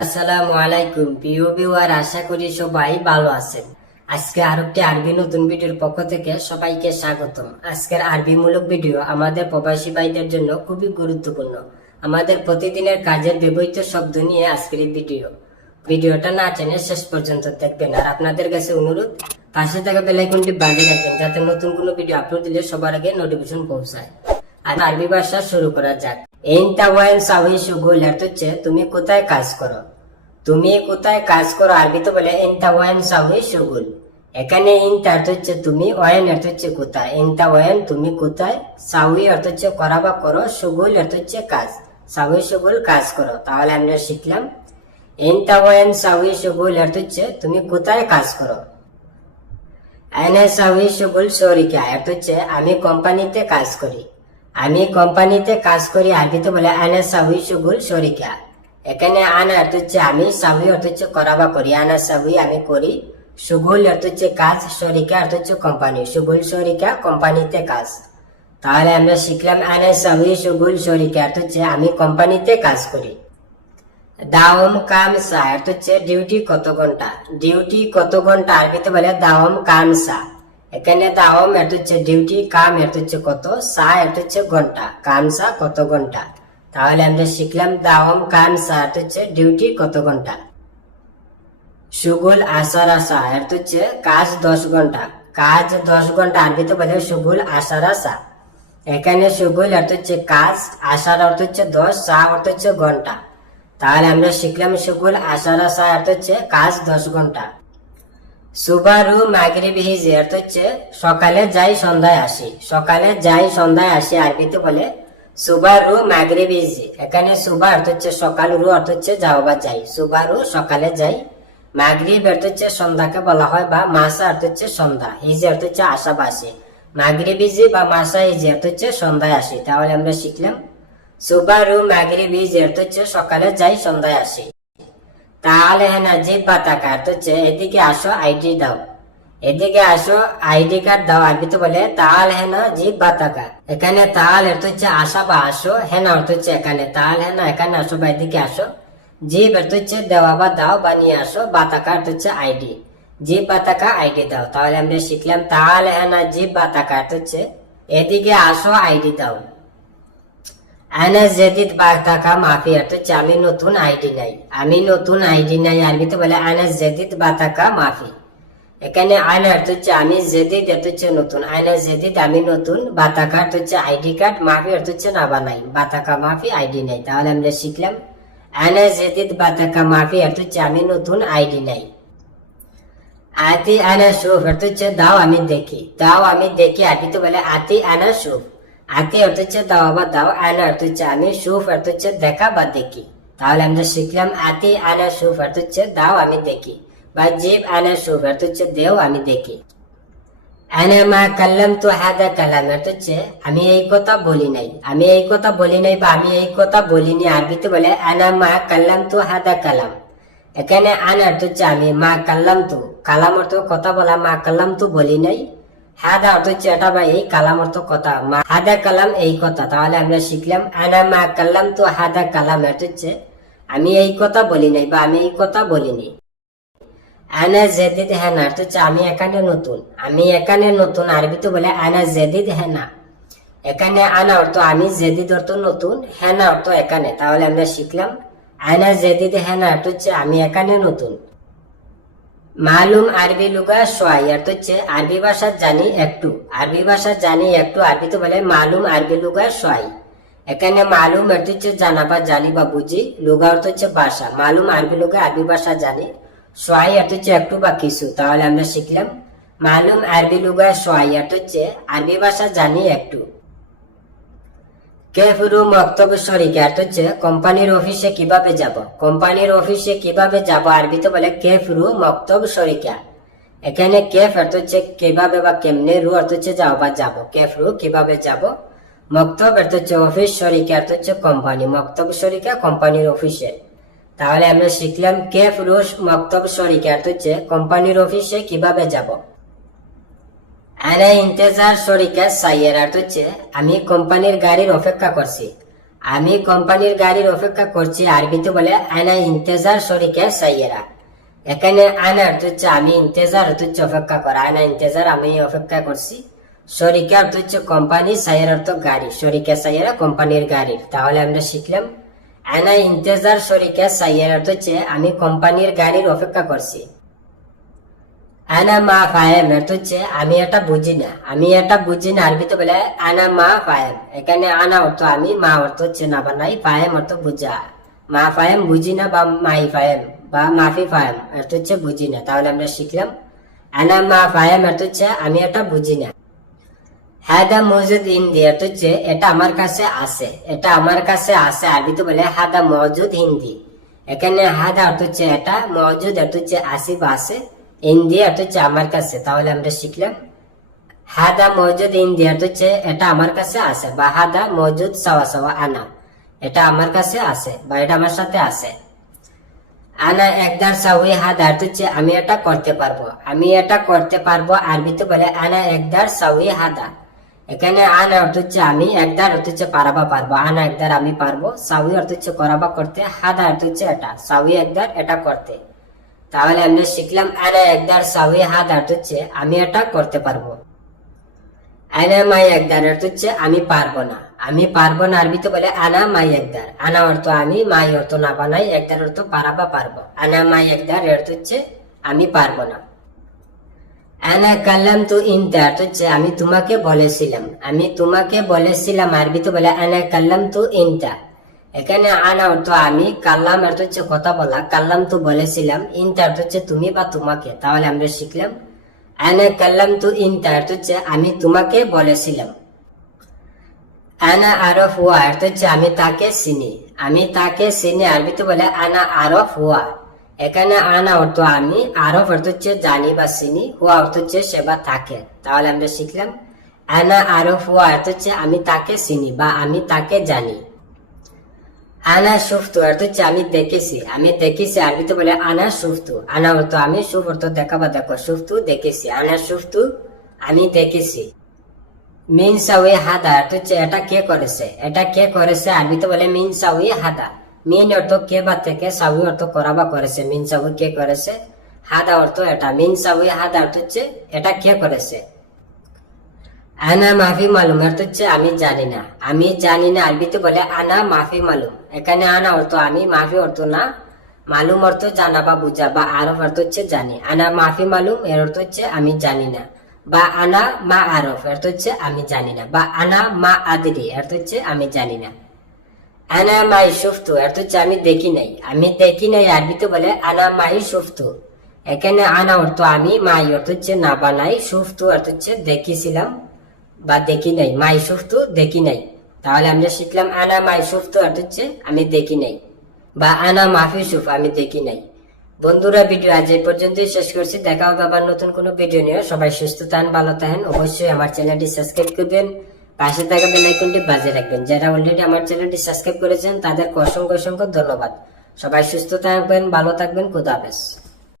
আসসালামু আলাইকুম প্রিয় ভিউয়ার, আশা করি সবাই ভালো আছেন। আজকে আরেকটি আরবি নতুন ভিডিওর পক্ষ থেকে সবাইকে স্বাগতম। আজকের আরবি মূলক ভিডিও আমাদের প্রবাসী ভাইদের জন্য খুবই গুরুত্বপূর্ণ। আমাদের প্রতিদিনের কাজের ব্যবহৃত শব্দ নিয়ে আজকের এই ভিডিওটা না টেনে শেষ পর্যন্ত দেখবেন। আর আপনাদের কাছে অনুরোধ, পাশে থাকা বেল আইকনটি বাজিয়ে রাখবেন যাতে নতুন কোনো ভিডিও আপলোড দিলে সবার আগে নোটিফিকেশন পৌঁছায়। আর আরবি ভাষা শুরু করা যাক। এইনতা ওয়াইন সাউই শুগুল এর হচ্ছে তুমি কোথায় কাজ করো। তুমি কোথায় কাজ করো আরবিতে বলে ইনতা ওয়াইন সাউই শুগুল। এখানে ইনতা অর্থ হচ্ছে তুমি, ওয়াইন অর্থ হচ্ছে কোথায়। ইনতা ওয়াইন তুমি কোথায়, সাউই অর্থ হচ্ছে করা বা করো, শুগুল অর্থ হচ্ছে কাজ। সাউই শুগুল কাজ করো। তাহলে আমরা শিখলাম ইনতা ওয়াইন সাউই শুগুল অর্থ হচ্ছে তুমি কোথায় কাজ করো। আইনে সাউই শুগুল শরিকা অর্থ হচ্ছে আমি কোম্পানিতে কাজ করি। আমি কোম্পানিতে কাজ করি আরবিতে বলে আনা সাউই শুগুল শরিকা। এখানে আনা অর্থ হচ্ছে আমি, সাউই অর্থ হচ্ছে করা বা করি। আনা সাউই আমি করি, শুগুল অর্থ হচ্ছে কাজ, শরিকা অর্থ হচ্ছে কোম্পানি। শুগুল শরিকা কোম্পানিতে কাজ। তাহলে আমরা শিখলাম আনা সাউই শুগুল শরিকা অর্থ হচ্ছে আমি কোম্পানিতে কাজ করি। দাওম কাম সা অর্থ হচ্ছে ডিউটি কত ঘন্টা। ডিউটি কত ঘন্টা আরবিতে বলে দাওম কাম সা। এখানে দাওম অর্থ হচ্ছে ডিউটি, কাম অর্থ হচ্ছে কত, সা অর্থ হচ্ছে ঘন্টা। কাম সা কত ঘন্টা। তাহলে আমরা শিখলাম দাওম কাম সা অর্থ হচ্ছে ডিউটি কত ঘন্টা। সুগুল আসারা সা অর্থ হচ্ছে কাজ 10 ঘন্টা। কাজ 10 ঘন্টা আরবিতে বলে সুগুল আসারা সা। এখানে সুগুল অর্থ হচ্ছে কাজ, আসার অর্থ হচ্ছে 10, সা অর্থ হচ্ছে ঘন্টা। তাহলে আমরা শিখলাম সুগুল আসারা সা অর্থ হচ্ছে কাজ 10 ঘন্টা। সুবারু মাগরিব হিজি অর্থ হচ্ছে সকালে যাই সন্ধ্যায় আসি। সকালে যাই সন্ধ্যায় আসি আরবিতে বলে সুবারু মাগরিব হিজি। এখানে সুবা অর্থ হচ্ছে সকাল, রু অর্থ হচ্ছে যাও বা যাই। সুবারু সকালে যাই, মাগরিব অর্থ হচ্ছে সন্ধ্যাকে বলা হয়, বা মাসা অর্থ হচ্ছে সন্ধ্যা, হিজি অর্থ হচ্ছে আসা বা আসি। মাগরিব হিজি বা মাসা হিজি অর্থ হচ্ছে সন্ধ্যায় আসি। তাহলে আমরা শিখলাম সুবারু মাগরিব হিজি অর্থ হচ্ছে সকালে যাই সন্ধ্যায় আসি। তাহলে হ্যাঁ না জিপ বাতাকা অর্থ হচ্ছে এদিকে আসো আইডি দাও। এদিকে আসো আইডি কার্ড দাও আরবিতে বলে তাল হ্যাঁ না জিপ বাতাকা। এখানে তাল অর্থ হচ্ছে আসা বা আসো, হ্যাঁ না অর্থ হচ্ছে এখানে। তাল হ্যাঁ না এখানে আসো বা এদিকে আসো। জিপ অর্থ হচ্ছে দেওয়া বা দাও বা নিয়ে আসো। বাতাকা অর্থ হচ্ছে আইডি। জিপ বাতাকা আইডি দাও। তাহলে আমরা শিখলাম তাল হ্যাঁ না জিপ বাতাকা অর্থ হচ্ছে এদিকে আসো আইডি দাও। আনা জেদিদ বাতাকা মাফি অর্থ হচ্ছে আমি নতুন আইডি নাই। আমি নতুন আইডি নাই আরবিতে বলে আনা জেদিদ বাতাকা মাফি। এখানে আনা অর্থ হচ্ছে আমি, জেদিদ অর্থ হচ্ছে নতুন। আনা জেদিদ আমি নতুন, বাতাকা অর্থ হচ্ছে আইডি কার্ড, মাফি অর্থ হচ্ছে না বা নাই। বাতাকা মাফি আইডি নাই। তাহলে আমরা শিখলাম আনা জেদিদ বাতাকা মাফি অর্থ হচ্ছে আমি নতুন আইডি নাই। আতি আনা শুফ অর্থ হচ্ছে দাও আমি দেখি। দাও আমি দেখি আরবিতে বলে আতি আনা শুফ। আতি অর্থ হচ্ছে দাও বা দাও, আনা অর্থ হচ্ছে আমি, শুফ অর্থ হচ্ছে দেখা বা দেখি। তাহলে আমরা শিখলাম আতি আনা শুফ অর্থ হচ্ছে দাও আমি দেখি, বা জিব আনা শুফ অর্থ হচ্ছে দেও আমি দেখি। আনা মা কাল্লাম তো হাদা কালাম অর্থ হচ্ছে আমি এই কথা বলি নাই। আমি এই কথা বলি নাই বা আমি এই কথা বলিনি আরবিতে বলে আনা মা কাল্লাম তো হাদা কালাম। এখানে আনা অর্থ হচ্ছে আমি, মা কাল্লাম তো, কালাম অর্থ কথা বলা, মা কাল্লাম তো বলি নাই। হাদা অর্থ হচ্ছে এটা বা এই, কালাম অর্থ কথা, হাদা কালাম এই কথা। তাহলে আমরা শিখলাম আনা মা কাল্লাম তো হাদা কালাম অর্থ হচ্ছে আমি এই কথা বলি নাই বা আমি এই কথা বলিনি। আনা জেদিদ হেনা অর্থ হচ্ছে আমি এখানে নতুন। আমি এখানে নতুন আরবিতে বলে আনা জেদিদ হেনা। এখানে আনা অর্থ আমি, জেদিদ অর্থ নতুন, হেনা অর্থ এখানে। তাহলে আমরা শিখলাম আনা জেদিদ হেনা অর্থ হচ্ছে আমি এখানে নতুন। মালুম আরবি লুগা সোয়াই অর্থ হচ্ছে আরবি ভাষা জানি একটু। আরবি ভাষা জানি একটু আরবিতে বলে মালুম আরবি লুগা সোয়াই। এখানে মালুম অর্থ হচ্ছে জানা বা জানি বা বুঝি, লুগা অর্থ হচ্ছে ভাষা। মালুম আরবি লুগা আরবি ভাষা জানি, সোয়াই অর্থ হচ্ছে একটু বা কিছু। তাহলে আমরা শিখলাম মালুম আরবি লুগা সোয়াই অর্থ হচ্ছে আরবি ভাষা জানি একটু। কেফরু মক্তব শরিকা অর্থ হচ্ছে কোম্পানির অফিসে কিভাবে যাব। কোম্পানির অফিসে কিভাবে যাব আরবিতে বলে কেফরু মক্তব শরিকা। এখানে কেফ অর্থ হচ্ছে কিভাবে বা কেমনে, রু অর্থ হচ্ছে যাও বা যাব। কেফরু কিভাবে যাব, মক্তব অর্থ হচ্ছে অফিস, শরিকা অর্থ হচ্ছে কোম্পানি। মক্তব শরিকা কোম্পানির অফিসে। তাহলে আমরা শিখলাম কেফরু মক্তব শরিকা অর্থ হচ্ছে কোম্পানির অফিসে কিভাবে যাব। আনা ইন্তেজার শরিকা সাইয়ের অর্থ হচ্ছে আমি কোম্পানির গাড়ির অপেক্ষা করছি। আমি কোম্পানির গাড়ির অপেক্ষা করছি, আরবিতে বলে আনা ইন্তেজার শরিকে সাইয়েরা। এখানে আনা অর্থ হচ্ছে আমি, ইন্তেজার অর্থ হচ্ছে অপেক্ষা করা। আনা ইন্তেজার আমি অপেক্ষা করছি, শরিকে অর্থ হচ্ছে কোম্পানি, সাইয়ের অর্থ গাড়ি, শরিকে সাইয়েরা কোম্পানির গাড়ির। তাহলে আমরা শিখলাম আনা ইন্তেজার শরিকে সাইয়েরা অর্থ হচ্ছে আমি কোম্পানির গাড়ির অপেক্ষা করছি। আনা মা ফাহেম অর্থ হচ্ছে আমি এটা বুঝি না, আমি এটা বুঝি না, আরবিতে বলে আনা মা ফাহেম। এখানে আনা অর্থ আমি, মা অর্থ হচ্ছে না বা নাই, ফাহেম অর্থ বুঝা। মা ফাহেম বুঝি না বা মাই ফাহেম বা মাফি ফাহেম অর্থ হচ্ছে বুঝি না। তাহলে আমরা শিখলাম আনা মা ফাহেম অর্থ হচ্ছে আমি এটা বুঝি না। হাদা মজুদ হিন্দি অর্থ হচ্ছে এটা আমার কাছে আছে, এটা আমার কাছে আছে, আরবিতে বলে হাদা মজুদ হিন্দি। এখানে হাদা অর্থ হচ্ছে এটা, মজুদ অর্থ হচ্ছে আসি বা আছে, হিন্দি অর্থ হচ্ছে আমার কাছে। তাহলে আমরা শিখলাম হাদা মজুদ হিন্দি অর্থ হচ্ছে এটা আমার কাছে আছে, বা হাদা মজুদ সাওয়া সাওয়া আনা, এটা আমার কাছে আছে বা এটা আমার সাথে আছে। আনা একদার সাউই হাদা অর্থ হচ্ছে আমি এটা করতে পারবো, আমি এটা করতে পারবো, আরবিতে বলে আনা একদার সাউই হাদা। এখানে আনা অর্থ হচ্ছে আমি, একদার অর্থ হচ্ছে পারাবা পারবো, আনা একদার আমি পারবো, সাউই অর্থ হচ্ছে করাবা করতে, হাদা অর্থ হচ্ছে এটা, সাউই একদার এটা করতে। তাহলে আমরা শিখলাম আনা একদার সাউই হাদা অর্থ হচ্ছে আমি এটা করতে পারবো। আনা মাই একদার অর্থ হচ্ছে আমি পারবো না, আমি পারবো না, আরবিতে বলে আনা মাই একদার। আনা অর্থ আমি, মাই অর্থ না বানাই, একদার অর্থ পারাবা পারবো। আনা মাই একদার অর্থ হচ্ছে আমি পারবো না। আনা কাল্লাম তু ইনতা অর্থ হচ্ছে আমি তোমাকে বলেছিলাম, আমি তোমাকে বলেছিলাম, আরবিতে বলে আনা কাল্লাম তু ইনতা। এখানে আনা অর্থ আমি, কাল্লাম অর্থ হচ্ছে কথা বলা, কাল্লাম তু বলেছিলাম, ইনতা অর্থ হচ্ছে তুমি বা তোমাকে। তাহলে আমরা শিখলাম আনা কাল্লাম তু ইনতা অর্থ হচ্ছে আমি তোমাকে বলেছিলাম। আনা আরফ হুয়া অর্থ হচ্ছে আমি তাকে চিনি, আমি তাকে চিনি, আরবিতে বলে আনা আরফ হুয়া। এখানে আনা অর্থ আমি, আরফ অর্থ হচ্ছে জানি বা চিনি, হুয়া অর্থ হচ্ছে সে বা তাকে। তাহলে আমরা শিখলাম আনা আরফ হুয়া অর্থ হচ্ছে আমি তাকে চিনি বা আমি তাকে জানি। আনা সুফতু অর্থ হচ্ছে আমি দেখেছি, আমি দেখেছি, আরবিতে বলে আনা সুফতু। আনা অর্থ আমি, সুফ অর্থ দেখা বা দেখো, সুফতু দেখেছি, আনা সুফতু আমি দেখেছি। মিন সাউই হাদা অর্থ হচ্ছে এটা কে করেছে, এটা কে করেছে, আরবিতে বলে মিন সাউই হাদা। মিন অর্থ কে বা থেকে, সাউই অর্থ করা বা করেছে, মিন সাউই কে করেছে, হাদা অর্থ এটা, মিন সাউই হাদা অর্থ হচ্ছে এটা কে করেছে। আনা মাফি মালুম অর্থ হচ্ছে আমি জানি না, আমি জানি না, আরবিতে বলে আনা মাফি মালুম। এখানে আনা অর্থ আমি, মাফি অর্থ না, মালুম অর্থ জানা বা বুঝা, বা আরফ অর্থ হচ্ছে জানি। আনা মাফি মালুম এর অর্থ হচ্ছে আমি জানি না, বা আনা মা আরফ অর্থ হচ্ছে আমি জানি না, বা আনা মা আদরি অর্থ হচ্ছে আমি জানি না। আনা মাই সুফতু অর্থ হচ্ছে আমি দেখি নাই, আমি দেখি নাই, আরবিতে বলে আনা মাই সুফতু। এখানে আনা অর্থ আমি, মাই অর্থ হচ্ছে না বা নাই, সুফতু অর্থ হচ্ছে দেখেছিলাম বা দেখি নাই, মাই সুফতু দেখি নাই। তাহলে আমরা শিখলাম আনা মাই সুফতু অর্থ হচ্ছে আমি দেখি নাই, বা আনা মাফি সুফ আমি দেখি নাই। বন্ধুরা, ভিডিও আজ এই পর্যন্তই শেষ করছি, দেখা হবে আবার নতুন কোনো ভিডিও নিয়ে। সবাই সুস্থ থাকেন, ভালো থাকেন, অবশ্যই আমার চ্যানেলটি সাবস্ক্রাইব করবেন, পাশে থাকা বেল আইকনটি বাজিয়ে রাখবেন। যারা অলরেডি আমার চ্যানেলটি সাবস্ক্রাইব করেছেন তাদেরকে অসংখ্য অসংখ্য ধন্যবাদ। সবাই সুস্থ থাকবেন, ভালো থাকবেন, খোদা হাফেজ।